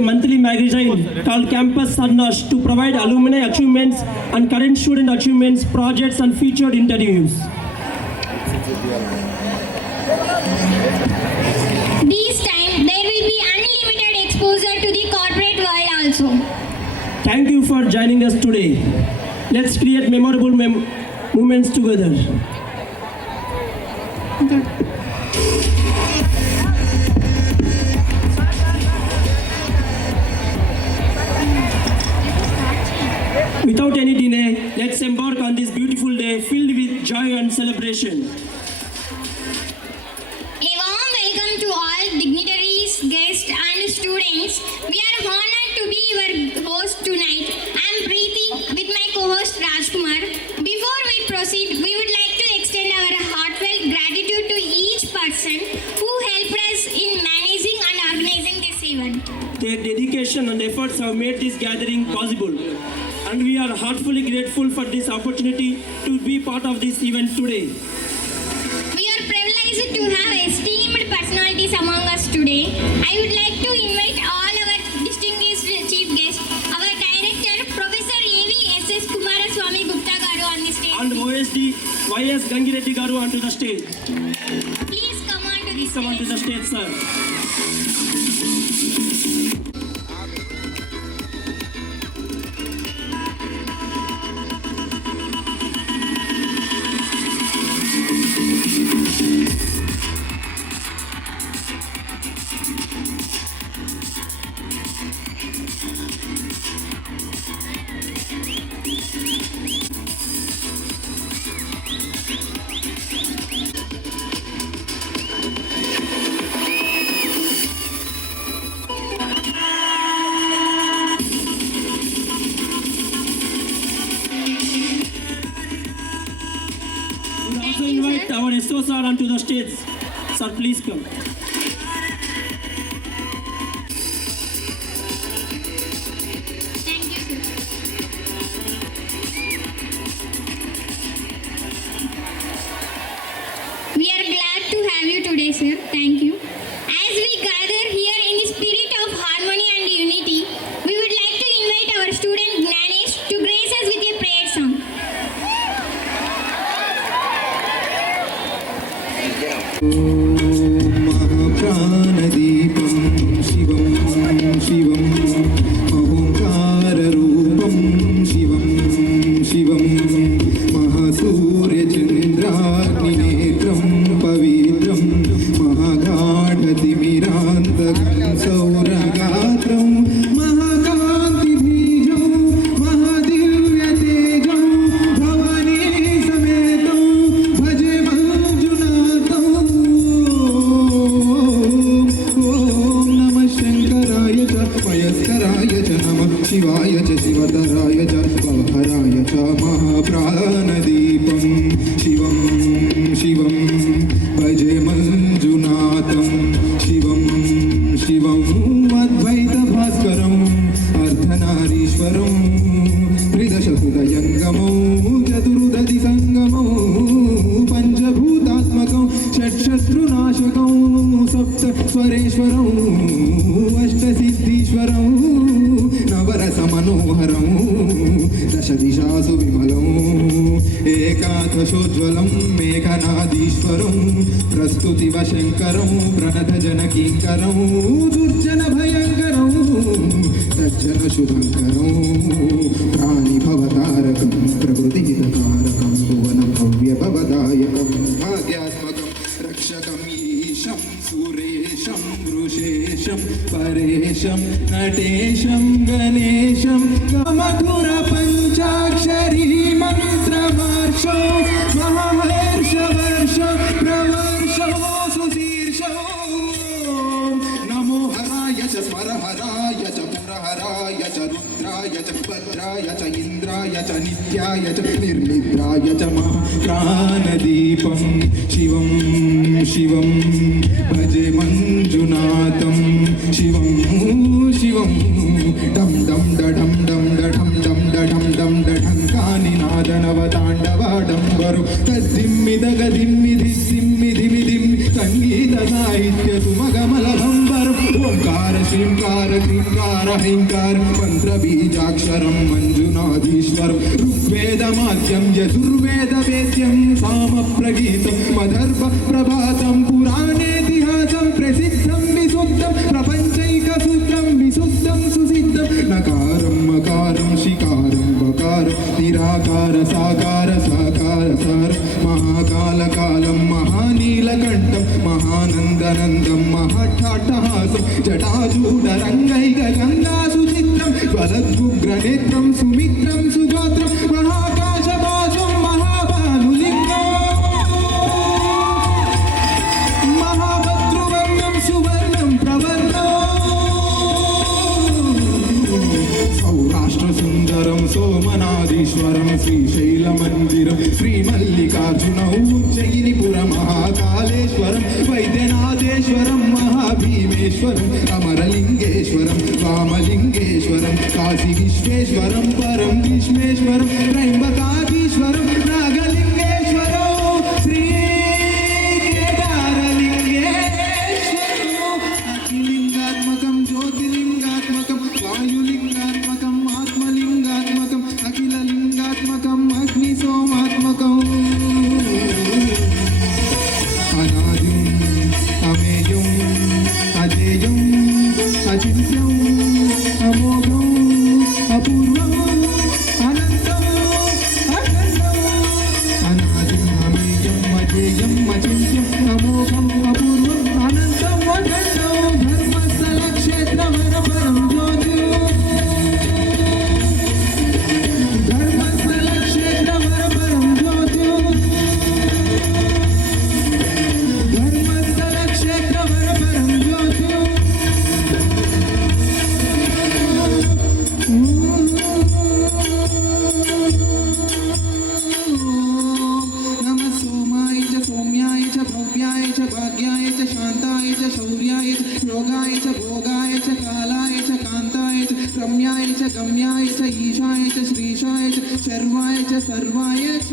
monthly magazine called Campus Sarnash to provide alumni achievements and current student achievements, projects and featured interviews. This time there will be unlimited exposure to the corporate world also. Thank you for joining us today. Let's create memorable moments together. Without any delay, let's embark on this beautiful day filled with joy and celebration. A warm welcome to all dignitaries, guests and students. We are honored to be your host tonight. I am Preeti with my co-host Rajkumar. Before we proceed, we would like to extend our heartfelt gratitude to each person who helped us in managing and organizing this event. Their dedication and efforts have made this gathering possible, and we are heartfully grateful for this opportunity to be part of this event today. We are privileged to have esteemed personalities among us today. I would like to invite all our distinguished chief guests, our director, Professor A.V.S.S. Kumaraswamy Gupta Garu on the stage. And OSD Y.S. Gangireddy Garu onto the stage. Please come on to the Please come onto the stage, sir. We also invite our SO sir onto the stage. Sir, please come. Thank you, sir. We are glad to have you today, sir. Thank you. As we gather here in the spirit of harmony and unity, we would like to invite our student Gnanesh to grace us with a prayer song. महाप्राणदीपं शिवं शिवं अहंकाररूपं शिवं शिवं महासूर्यचन्द्राग्निनेत्रं पवित्रं महागाढतिमिरान्तकं सौरगात्रं महाकान्तिबीजं महादिव्यतेजं भवानी समेतं भजे मंजुनाथं। ॐ नमः शङ्कराय च पयस्कराय च नमः शिवाय च शिवतराय च पवहराय च महाप्राणदीपं शिवं शिवं भजे मंजुनाथं शिवं शिवं अद्वैतभास्करम् अर्धनारीश्वरं त्रिदशहृदयङ्गमौ चतुर्दधिसङ्गमौ पञ्चभूतात्मकं षट्शत्रुनाशकं सप्तस्वरेश्वरं अष्टसिद्धीश्वरं नवरसमनोहरं दशदिशासु विमलं एकादशोज्ज्वलं मेघनादीश्वरं प्रस्तुतिवशङ्करं प्रणतजनकीकरं दुर्जनभयङ्करं सज्जनशुभङ्करं प्राणिभवतारकं प्रकृतिहितकारकं भुवनभव्यभवदायकं भाग्यात्मकं रक्षकम् ईशं सुरेशं वृषेशं परेशं नटेशं गणेशं मधुरपञ्चाक्षरी मन्त्रवर्षो महाहर्षवर्षो प्रवर्षो सुशीर्षो नमो हराय च स्मरहराय च पुरहराय च रुद्राय च भद्राय च इन्द्राय च नित्याय च निर्निद्राय च महाप्राणदीपं शिवं शिवं भजे मंजुनाथं शिवं शिवं डं डं डं डं डं डं डं डं डं कानिनादनवताण्डवाडम्बरु तद्दिम्मिदगदिम्मिदिम्मिदिमिदिं संगीत साहित्य सुमगमलभम्बरु ओंकार श्रींकार क्रींकार ఓంకార హైంకార మంత్ర బీజాక్షరం మంజునాథీశ్వరం ఋగ్వేదమాద్యం యజుర్వేద వేద్యం సామ ప్రగీతం మదర్భ ప్రభాతం పురాణేతిహాసం ప్రసిద్ధం విశుద్ధం ప్రపంచైక సూత్రం విశుద్ధం సుసిద్ధం నకారం మకారం శికారం వకారం నిరాకార సాకార సాకార సార మహాకాల కాలం మహానీలకంఠం మహానందనందం మహఠాట్టహాసం జటాజూడ రంగైక గంగా సుచిత్రం జ్వలద్వుగ్రనేత్రం సుమిత్రం సుగోత్రం మహాకాశవాసం మహాభానులింగం మహాభద్రువర్ణం సువర్ణం ప్రవర్ణం సౌరాష్ట్ర సుందరం సోమనాథీశ్వరం శ్రీశైలమందిరం శ్రీమల్లికార్జున ఉజ్జయినిపుర మహాకాళేశ్వరం వైద్యనాథేశ్వరం మహాభీమేశ్వరం అమరలింగేశ్వరం వామలింగేశ్వరం కాశీ విశ్వేశ్వరం పరం విశ్వేశ్వరం త్రైంబకాధీశ్వరం నాగలింగేశ్వరం శ్రీ కేదారలింగేశ్వరం అఖిలింగాత్మకం జ్యోతిలింగాత్మకం వాయులింగాత్మకం ఆత్మలింగాత్మకం అఖిలలింగాత్మకం అగ్నిసోమాత్మకం అనాదిం అమేయం అజేయం అచింత్యం అమోఘం అపూర్వం అనంతం అఖండం అనాదిం అమేయం అజేయం అచింత్యం అమోఘం అపూర్వం అనంతం అఖండం ధర్మస్థల క్షేత్రవర పరం జ్యోతి ధర్మస్థల క్షేత్రవర పరం జ్యోతి ధర్మస్థల క్షేత్రవర పరం జ్యోతి నమ సోమాయ చ సౌమ్యాయ చ భవ్యాయ చ భాగ్యాయ చ శాంతాయ చ శౌర్యాయ చ యోగాయ చ భోగాయ చ కాలాయ చ కాంతాయ చ రమ్యాయ చ గమ్యాయ చ ఈశాయ చ శ్రీశాయ చ శర్వాయ చ సర్వాయ చ